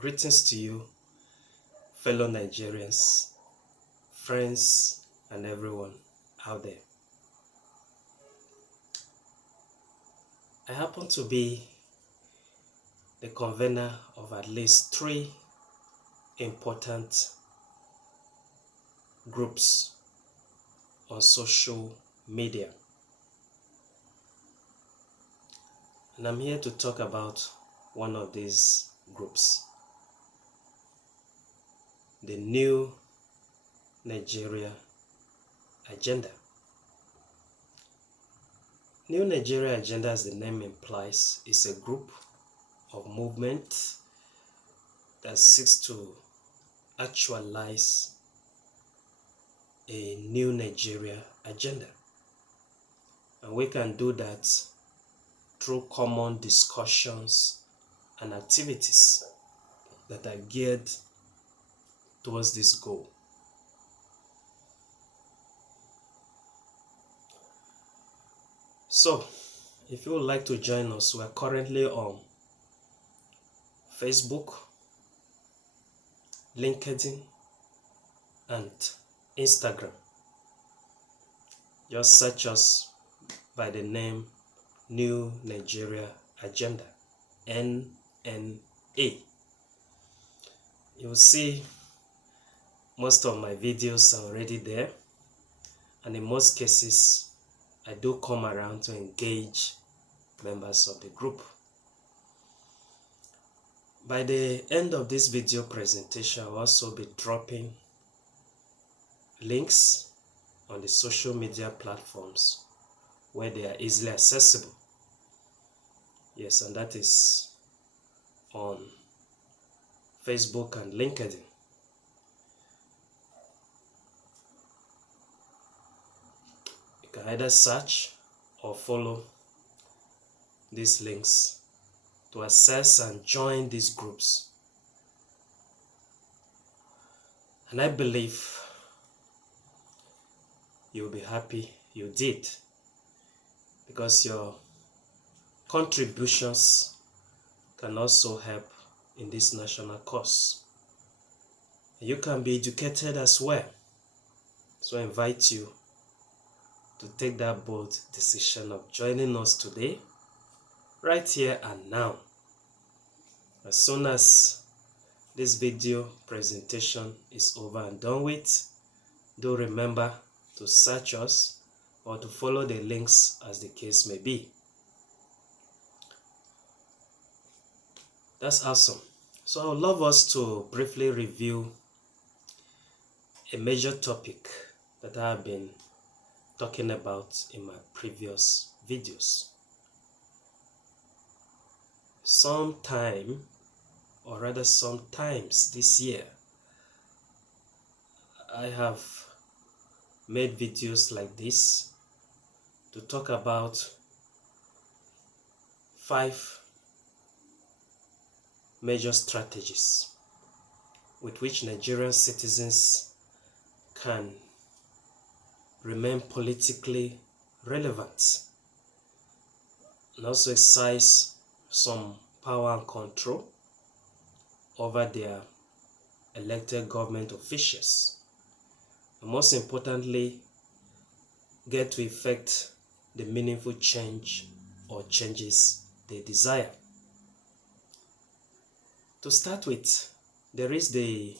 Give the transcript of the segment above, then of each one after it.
Greetings to you, fellow Nigerians, friends, and everyone out there. I happen to be the convener of at least 3 important groups on social media. And I'm here to talk about one of these groups, the New Nigeria Agenda. New Nigeria Agenda, as the name implies, is a group of movement that seeks to actualize a new Nigeria agenda. And we can do that through common discussions and activities that are geared towards this goal. So, if you would like to join us, we are currently on Facebook, LinkedIn, and Instagram. Just search us by the name New Nigeria Agenda, NNA. You'll see most of my videos are already there, and in most cases, I do come around to engage members of the group. By the end of this video presentation, I'll also be dropping links on the social media platforms where they are easily accessible. Yes, and that is on Facebook and LinkedIn. You can either search or follow these links to access and join these groups. And I believe you'll be happy you did, because your contributions can also help in this national cause. You can be educated as well. So I invite you to take that bold decision of joining us today, right here and now. As soon as this video presentation is over and done with, do remember to search us or to follow the links as the case may be. That's awesome. So I would love us to briefly review a major topic that I have been talking about in my previous videos. Sometimes this year, I have made videos like this to talk about 5 major strategies with which Nigerian citizens can remain politically relevant and also exercise some power and control over their elected government officials, and most importantly, get to effect the meaningful change or changes they desire. To start with, there is the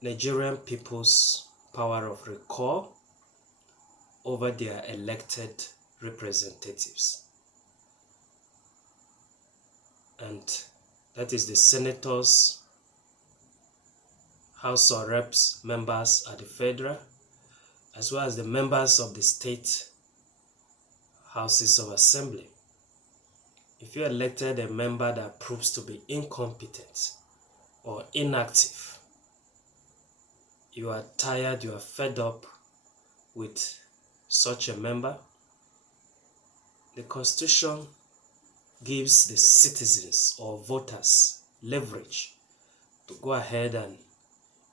Nigerian people's power of recall over their elected representatives, and that is the senators, House of Reps members at the federal, as well as the members of the state houses of assembly. If you elected a member that proves to be incompetent or inactive, you are tired, you are fed up with such a member, the Constitution gives the citizens or voters leverage to go ahead and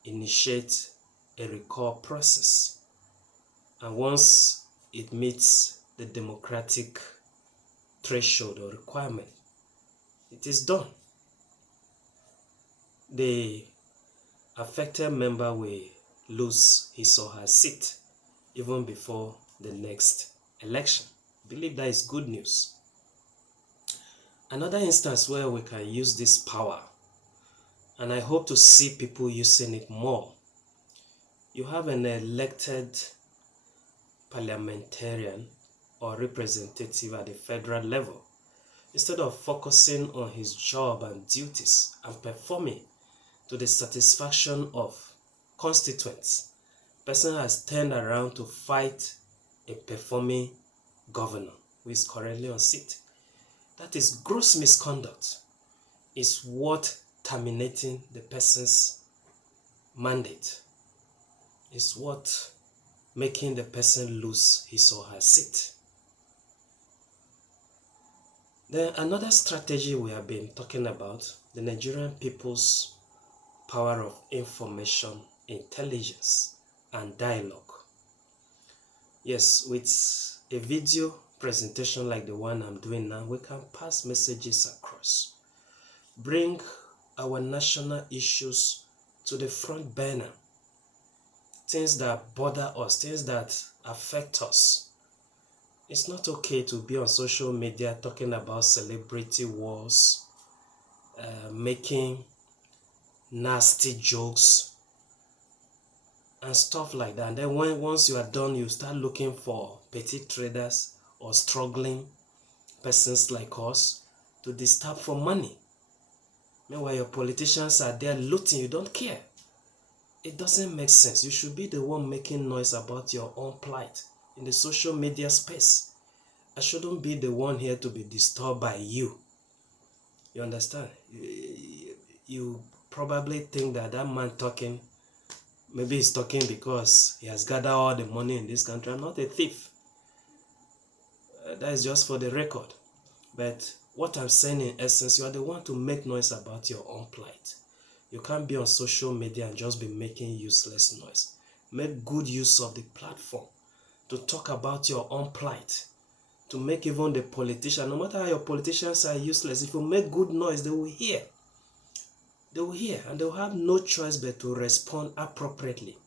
initiate a recall process. And once it meets the democratic threshold or requirement, it is done. the affected member will lose his or her seat even before the next election. I believe that is good news. Another instance where we can use this power, and I hope to see people using it more. You have an elected parliamentarian or representative at the federal level. Instead of focusing on his job and duties and performing to the satisfaction of constituents, person has turned around to fight a performing governor who is currently on seat. That is gross misconduct. It's worth terminating the person's mandate. It's worth making the person lose his or her seat. Then another strategy we have been talking about, the Nigerian people's power of information, intelligence, and dialogue. Yes, with a video presentation like the one I'm doing now, we can pass messages across, bring our national issues to the front burner, things that bother us, things that affect us. It's not okay to be on social media talking about celebrity wars, making nasty jokes and stuff like that. And then once you are done, you start looking for petty traders or struggling persons like us to disturb for money. Meanwhile, your politicians are there looting, you don't care. It doesn't make sense. You should be the one making noise about your own plight in the social media space. I shouldn't be the one here to be disturbed by you. You understand? You probably think that man talking, maybe he's talking because he has gathered all the money in this country. I'm not a thief. That is just for the record. But what I'm saying in essence, you are the one to make noise about your own plight. You can't be on social media and just be making useless noise. Make good use of the platform to talk about your own plight, to make even the politician, no matter how your politicians are useless, if you make good noise, they will hear. They will hear and they will have no choice but to respond appropriately.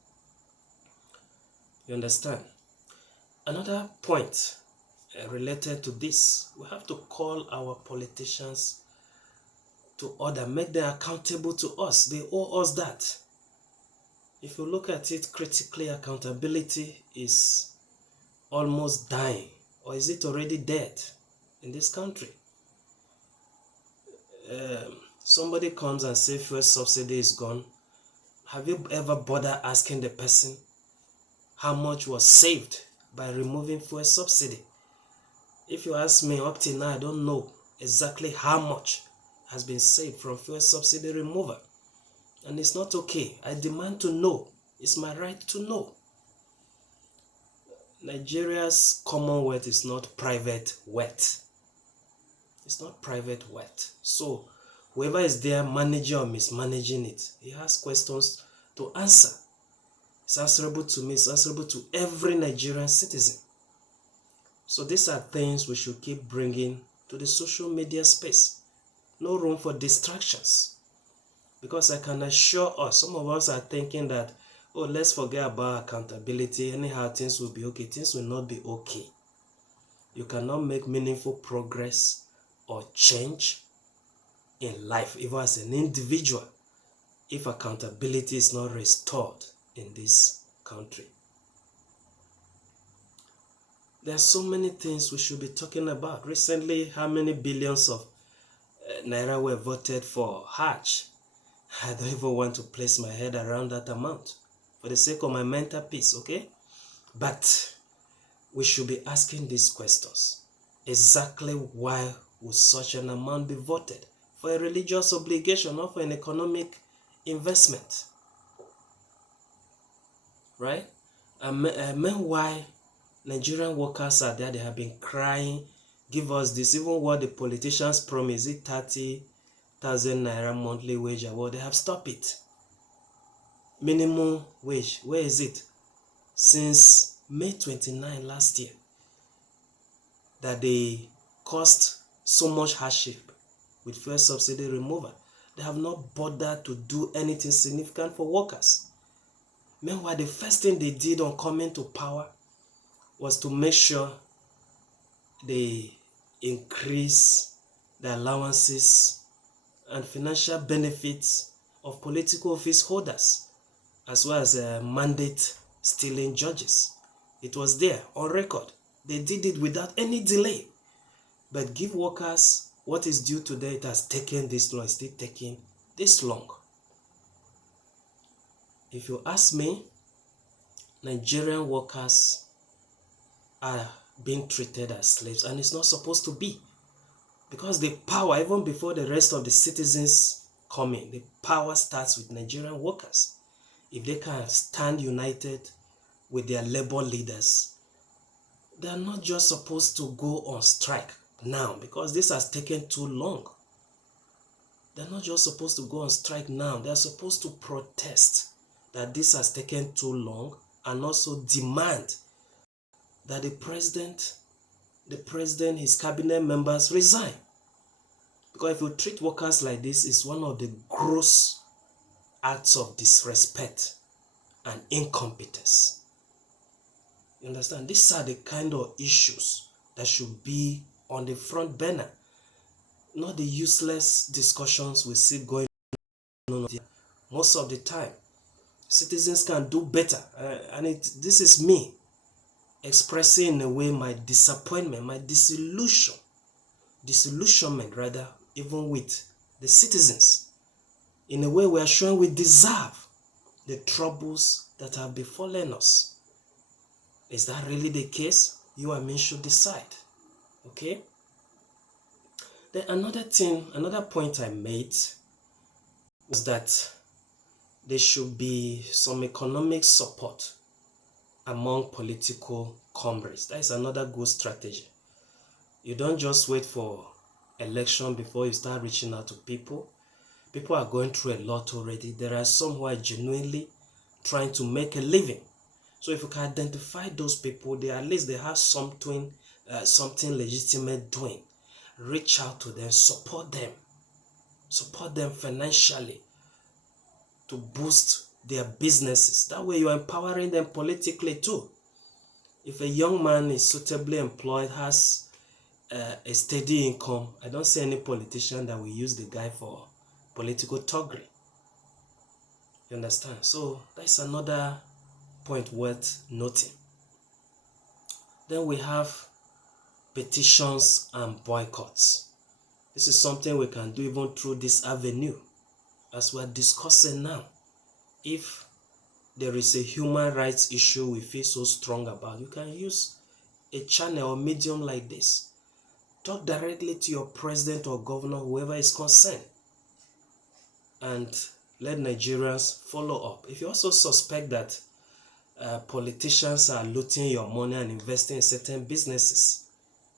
You understand? Another point related to this, we have to call our politicians to order, make them accountable to us. They owe us that. If you look at it critically, accountability is almost dying, or is it already dead in this country? Somebody comes and says fuel subsidy is gone. Have you ever bothered asking the person how much was saved by removing fuel subsidy? If you ask me, up till now, I don't know exactly how much has been saved from fuel subsidy removal. And it's not okay. I demand to know. It's my right to know. Nigeria's commonwealth is not private wealth. It's not private wealth. So whoever is there managing or mismanaging it, he has questions to answer. It's answerable to me, it's answerable to every Nigerian citizen. So these are things we should keep bringing to the social media space. No room for distractions. Because I can assure us, some of us are thinking that, oh, let's forget about accountability. Anyhow, things will be okay. Things will not be okay. You cannot make meaningful progress or change in life, even as an individual, if accountability is not restored in this country. There are so many things we should be talking about. Recently, how many billions of naira were voted for Hajj? I don't even want to place my head around that amount for the sake of my mental peace, okay? But we should be asking these questions. Exactly why would such an amount be voted? For a religious obligation or for an economic investment? Right? And meanwhile, Nigerian workers are there, they have been crying, give us this, even what the politicians promise, it 30,000 naira monthly wage award, they have stopped it. Minimum wage, where is it? Since May 29 last year, that they caused so much hardship with fuel subsidy removal. They have not bothered to do anything significant for workers. Meanwhile, the first thing they did on coming to power was to make sure they increase the allowances and financial benefits of political office holders, as well as mandate stealing judges. It was there on record. They did it without any delay. But give workers what is due to them. It has taken this long, it's still taking this long. If you ask me, Nigerian workers are being treated as slaves, and it's not supposed to be. Because the power, even before the rest of the citizens come in, the power starts with Nigerian workers. If they can stand united with their labor leaders, they are not just supposed to go on strike now, because this has taken too long. They're not just supposed to go on strike now. They're supposed to protest that this has taken too long, and also demand that the president, his cabinet members resign. Because if you treat workers like this, it's one of the gross acts of disrespect and incompetence. You understand? These are the kind of issues that should be on the front burner, not the useless discussions we see going on. Most of the time, citizens can do better. This is me expressing in a way my disappointment, my disillusionment rather, even with the citizens. In a way, we are showing we deserve the troubles that have befallen us. Is that really the case? You and me should decide. Okay? Then another point I made was that there should be some economic support among political comrades. That is another good strategy. You don't just wait for election before you start reaching out to people. People are going through a lot already. There are some who are genuinely trying to make a living. So if you can identify those people, at least they have something legitimate doing. Reach out to them, support them financially to boost their businesses. That way you are empowering them politically too. If a young man is suitably employed, has a steady income, I don't see any politician that will use the guy for political thuggery. You understand? So that's another point worth noting. Then we have petitions and boycotts. This is something we can do even through this avenue, as we're discussing now. If there is a human rights issue we feel so strong about, you can use a channel or medium like this. Talk directly to your president or governor, whoever is concerned, and let Nigerians follow up. If you also suspect that politicians are looting your money and investing in certain businesses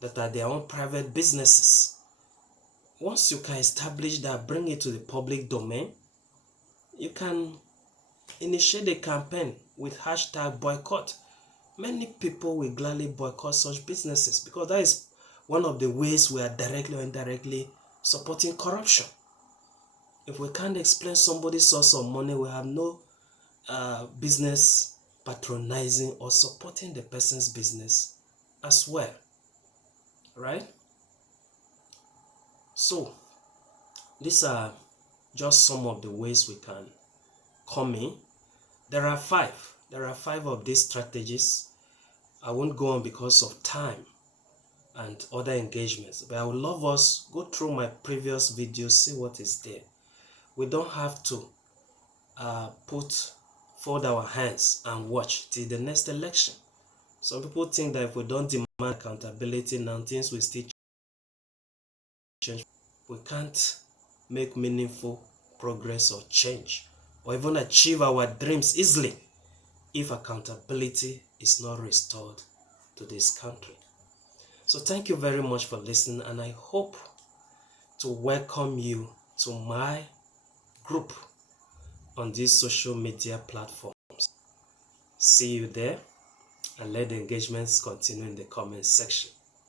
that are their own private businesses, once you can establish that, bring it to the public domain, you can initiate a campaign with hashtag boycott. Many people will gladly boycott such businesses, because that is one of the ways we are directly or indirectly supporting corruption. If we can't explain somebody's source of money, we have no business patronizing or supporting the person's business as well. Right? So, these are just some of the ways we can come in. There are five of these strategies. I won't go on because of time and other engagements, but I would love us go through my previous videos, see what is there. We don't have to fold our hands and watch till the next election. Some people think that if we don't demand accountability now, things will still change. We can't make meaningful progress or change, or even achieve our dreams easily, if accountability is not restored to this country. So thank you very much for listening, and I hope to welcome you to my group on these social media platforms. See you there, and let the engagements continue in the comment section.